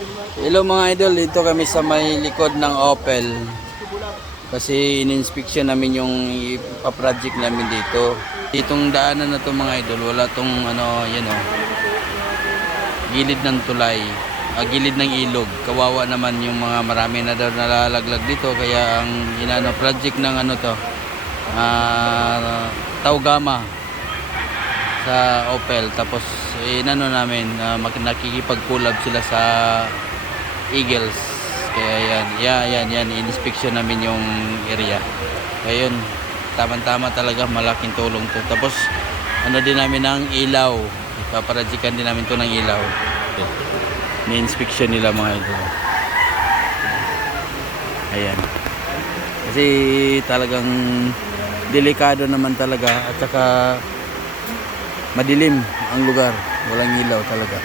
Hello mga idol, dito kami sa may likod ng Opel. Kasi in-inspection namin yung ipa-project namin dito. Itong daanan na to mga idol, wala tong ano, yan o. Gilid ng tulay, gilid ng ilog. Kawawa naman yung mga marami na daw nalalaglag dito. Kaya ang inano project ng ano to, Taugama sa Opel. Tapos inano namin, nakikipag-collab sila sa Eagles. Kaya yan, in-inspection namin yung area. Kaya yun, tama-tama talaga, malaking tulong to. Tapos ano din namin ng ilaw, ipaparajikan din namin to ng ilaw. Ni-inspection nila mga ito. Ayan, kasi talagang delikado naman talaga, at saka madilim ang lugar, walang ilaw talaga.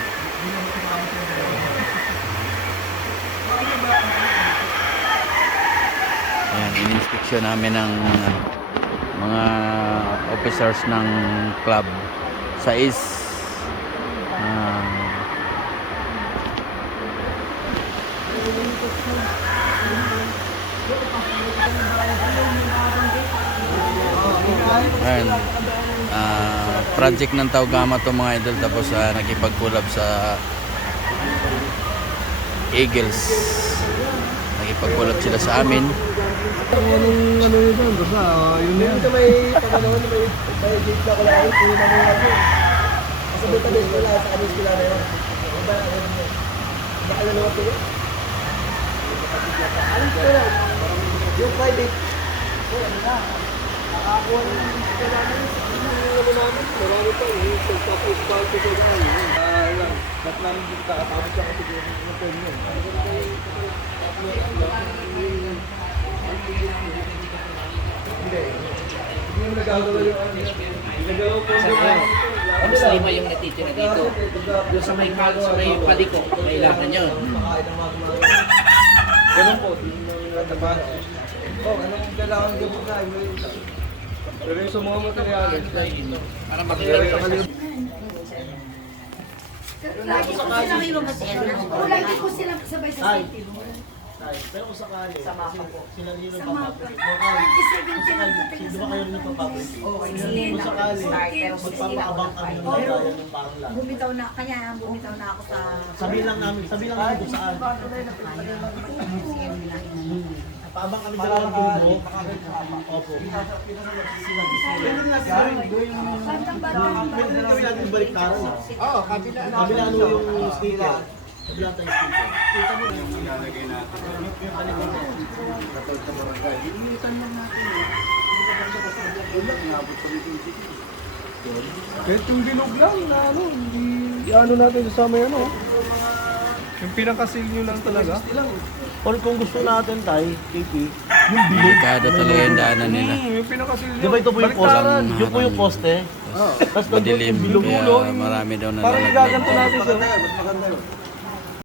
Ayan, in-inspection namin ng mga officers ng club sa ayan, project ng Taugama to mga idol. Tapos nakipag-collab sa Eagles, nakipag-collab sila sa amin. Anong ano yun doon? Basta yun na yan. Ito may pagkanoon, may gate na kalahin, kung yun namin natin. Sa database ko lang, sa kamis ko lang na yun. Baka na naman ito yun. Alam ko lang, yung private, ano na, nakakuha naman ito namin, ano namin, marami pa, yung pagpapag-spal ko sa dahil. Ba't namin dito kakatapos siya kasi yung pen yun. Hindi mo nagagawa yung nagagawa po yung Tapos lima yung natitira dito. Doon sa may paliko, kailangan yun. ganun po, natapat. Anong kailangan gawin na? Pero yung sa mga materyales, Para makikita. Lagi po sila may mamatel na. O lagi po sila sabay sa city. pero kung sakali, Sama po. sila rin Sa ang mapa. papapit. 27 sila dating Di sa ba kayo rin ang papapit? Okay, Kung sige. sakali, Pero magpapakabang kami ng mga bayan ng parang lang. Bumitaw na, kanya bumitaw na ako sa... Sabihin lang namin kung saan. Paabang kami sa lang grupo. Opo. Bantang bantang. Pwede na gawin natin baliktaran. Oo, kabila. Kabila ano yung sticker. Kabila tayong sticker. Kita mo na yung ilalagay natin. Kapag sa barangay, initan lang natin. Kahit yung bilog lang na ano, hindi ano natin kasama yan o. Yung pinakasil nyo lang talaga. Or kung gusto natin tayo, KP, yung bilog. Delikado talaga yung daanan nila. Yung pinakasil nyo. Di ba ito po yung poste? Baliktaran. Yung po yung poste. Tapos Madilim, bilog-bilog. kaya marami daw Parang nalalaglag. gaganto natin siya. Mas maganda yun.